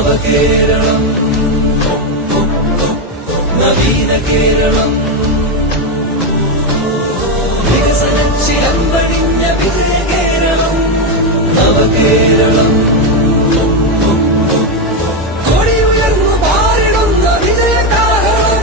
നവകേരളം നവീന കേരളം വികസനച്ചിലമ്പണിഞ്ഞ വിജയ കേരളം നവകേരളം കൊടിയുയർന്നു പാറിടുന്ന വിജയകാരണം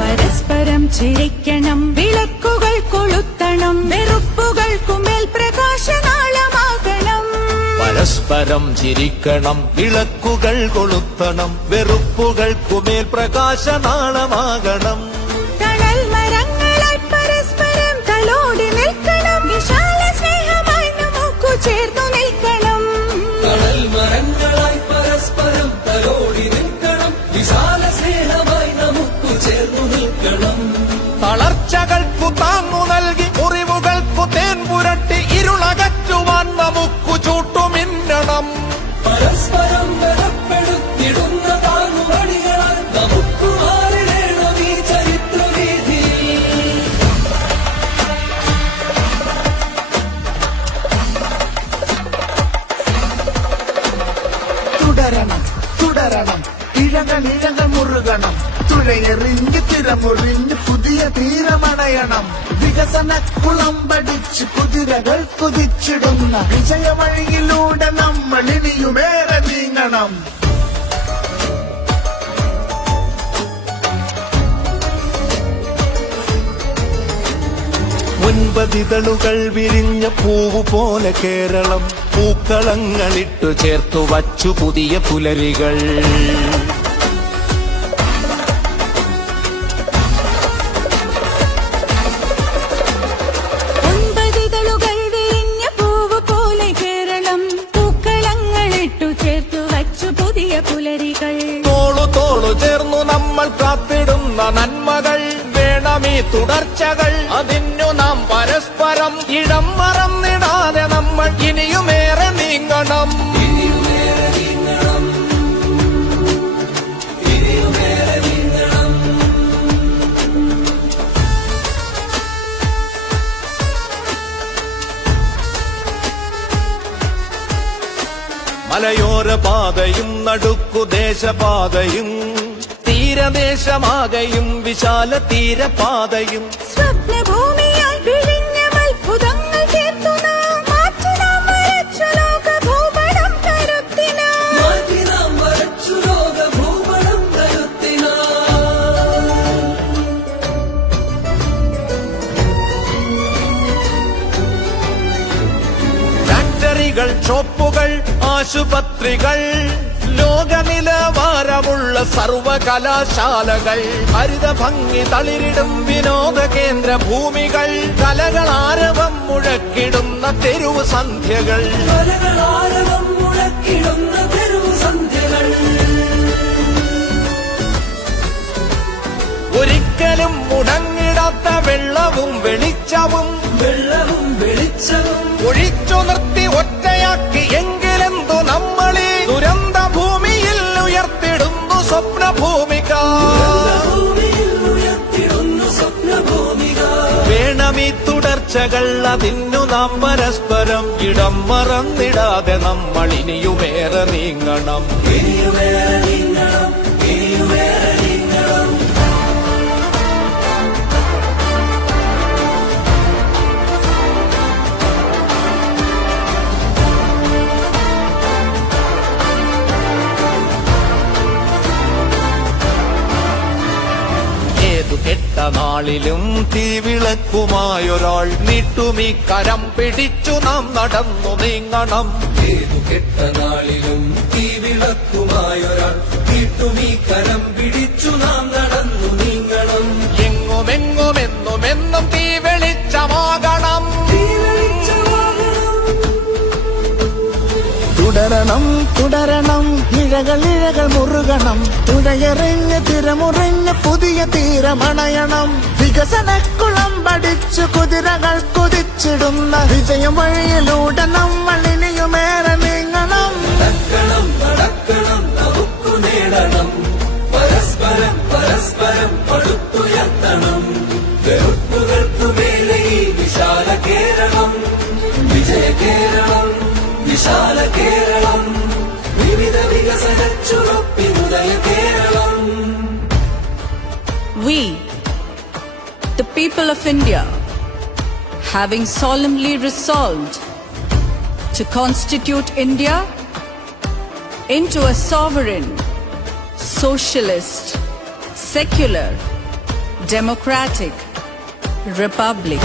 പരസ്പരം ചിരിക്കണം, വിളക്കുകൾ കൊളുത്തണം, വെറുപ്പുകൾക്കുമേൽ പ്രകാശനാളമാകണം. പരസ്പരം ചിരിക്കണം, വിളക്കുകൾ കൊളുത്തണം, വെറുപ്പുകൾക്കുമേൽ പ്രകാശനാളമാകണം. തണൽ മരങ്ങളായി പരസ്പരം തലോടി നിൽക്കണം, വിശാല സ്നേഹമായി നമുക്കു ചേർന്നു നിൽക്കണം. തണൽ മരങ്ങളായി പരസ്പരം തലോടി നിൽക്കണം, വിശാല സ്നേഹമായി നമുക്കു ചേർന്നു നിൽക്കണം. തളർച്ചകൾക്കു താങ്ങു നൽകി മുറിവുകൾക്കു തേൻ പുരട്ടി ഇരുളകറ്റുവാൻ നമുക്കു ചൂട്ടുമിന്നണം. പരസ്പരം ബലപ്പെടുത്തിടുന്ന താങ്ങുവടികളാൽ നമുക്കു മാറിടേണം ഈ ചരിത്രവീഥി. തുടരണം തുടരണം, ഇഴകൾ മുറുകണം, തുഴയെറിഞ്ഞ് തിരമുറിഞ്ഞ് പുതിയ തീരമണയണം. വികസന കുളമ്പടിച്ച് കുതിരകൾ കുതിച്ചിടുന്ന വിജയവഴിയിലൂടെ നമ്മൾ ഇനിയുമേറെ നീങ്ങണം. മുൻപതിതളുകൾ വിരിഞ്ഞ പൂവു പോലെ കേരളം, പൂക്കളങ്ങളിട്ടു ചേർത്തു വച്ചു പുതിയ പുലരികൾ. ഒൻപതിതളുകൾ വിരിഞ്ഞ പൂവ് പോലെ കേരളം, പൂക്കളങ്ങളിട്ടു ചേർത്തു വച്ചു പുതിയ പുലരികൾ. തോളു തോളു ചേർന്നു നമ്മൾ കാത്തിടുന്ന നന്മകൾ വേണമീ തുടർച്ചകൾ. അതിനു നാം പരസ്പരം ഇടം മറന്നിടാതെ നമ്മൾ ഇനിയുമേറെ നീങ്ങണം. ഇനിയുമേറെ നീങ്ങണം, ഇനിയുമേറെ നീങ്ങണം. മലയോര പാതയും നടുക്കു ദേശപാതയും തീരദേശമാകയും വിശാല തീരപാതയും സ്വപ്നഭൂമിയായി വിഴിഞ്ഞ അത്ഭുതങ്ങൾ ചേർത്തു നാം മാറ്റി നാം വരച്ചു ലോകഭൂപടം കരുത്തിനാം. മാറ്റി നാം വരച്ചു ലോകഭൂപടം കരുത്തിനാം. ഫാക്ടറികൾ, ഷോപ്പുകൾ, ആശുപത്രികൾ, ലോകനിലവാരമുള്ള സർവകലാശാലകൾ, ഹരിത ഭംഗി തളിരിടും വിനോദ കേന്ദ്ര ഭൂമികൾ, കലകളാരവം മുഴക്കിടുന്ന തെരുവ് സന്ധ്യകൾ. കലകളാരവം മുഴക്കിടുന്ന തെരുവ് സന്ധ്യകൾ. ഒരിക്കലും മുടങ്ങിടാത്ത വെള്ളവും വെളിച്ചവും വെള്ളവും വെളിച്ചവും ഒഴിച്ചു നിർത്തി ഒറ്റയാക്കി എങ്കിലെന്തു നമ്മളീ ദുരന്ത ഭൂമിയിൽ ഉയർത്തിടുന്നു സ്വപ്നഭൂമിക. ഭൂമിയിൽ ഉയർത്തിടുന്നു സ്വപ്നഭൂമിക. വേണമീ തുടർച്ചകൾ, അതിനു നാം പരസ്പരം ഇടം മറന്നിടാതെ നമ്മൾ ഇനിയുമേറെ നീങ്ങണം. ഇനിയുമേറെ നീങ്ങണം, ഇനിയുമേറെ നീങ്ങണം. ഏതു കെട്ട നാളിലും തീവിളക്കുമായൊരാൾ നീട്ടുമീ കരം പിടിച്ചു നാം നടന്നു നീങ്ങണം. ഏതു കെട്ട നാളിലും തീവിളക്കുമായൊരാൾ നീട്ടുമീ കരം പിടിച്ചു നാം നടന്നു നീങ്ങണം. എങ്ങുമെങ്ങുമെന്നുമെന്നും തീ വെളിച്ചമാകണം. തുടരണം തുടരണം, ഇഴകൾ മുറുകണം, തുഴയെറിഞ്ഞ് തിരമുറിഞ്ഞ് പുതിയ തീരമണയണം. വികസനക്കുളം പഠിച്ചു കുതിരകൾ കുതിച്ചിടുന്ന വിജയം വഴിയിലൂടെ നമ്മൾ ഇനിയുമേറെ നീങ്ങണം. നടക്കണം നടക്കണം നമുക്കു നേടണം, പരസ്പരം പരസ്പരം പടുത്തുയർത്തണം. വെറുപ്പുകൾക്കു മേലെ ഈ വിശാല കേരളം, വിജയ കേരളം, വിശാല കേരളം, വിവിധ വികസന ചുവപ്പിനുദയ Keralam. We, the people of India, having solemnly resolved to constitute India into a sovereign, socialist, secular, democratic republic.